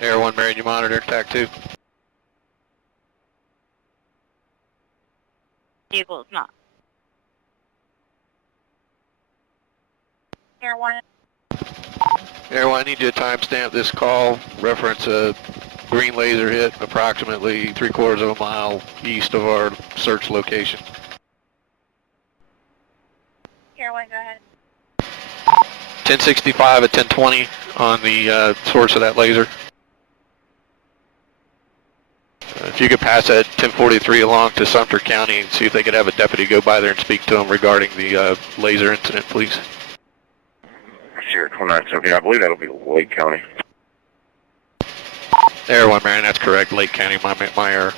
Air 1 Marion, you monitor TAC 2. Vehicle is not. Air 1. Air 1, I need you to timestamp this call. Reference a green laser hit approximately 3/4 of a mile east of our search location. Air 1, go ahead. 1065 at 1020 on the source of that laser. If you could pass that 1043 along to Sumter County and see if they could have a deputy go by there and speak to them regarding the laser incident, please. Sierra 2970, I believe that'll be Lake County. Air 1 Marion, that's correct. Lake County, my error.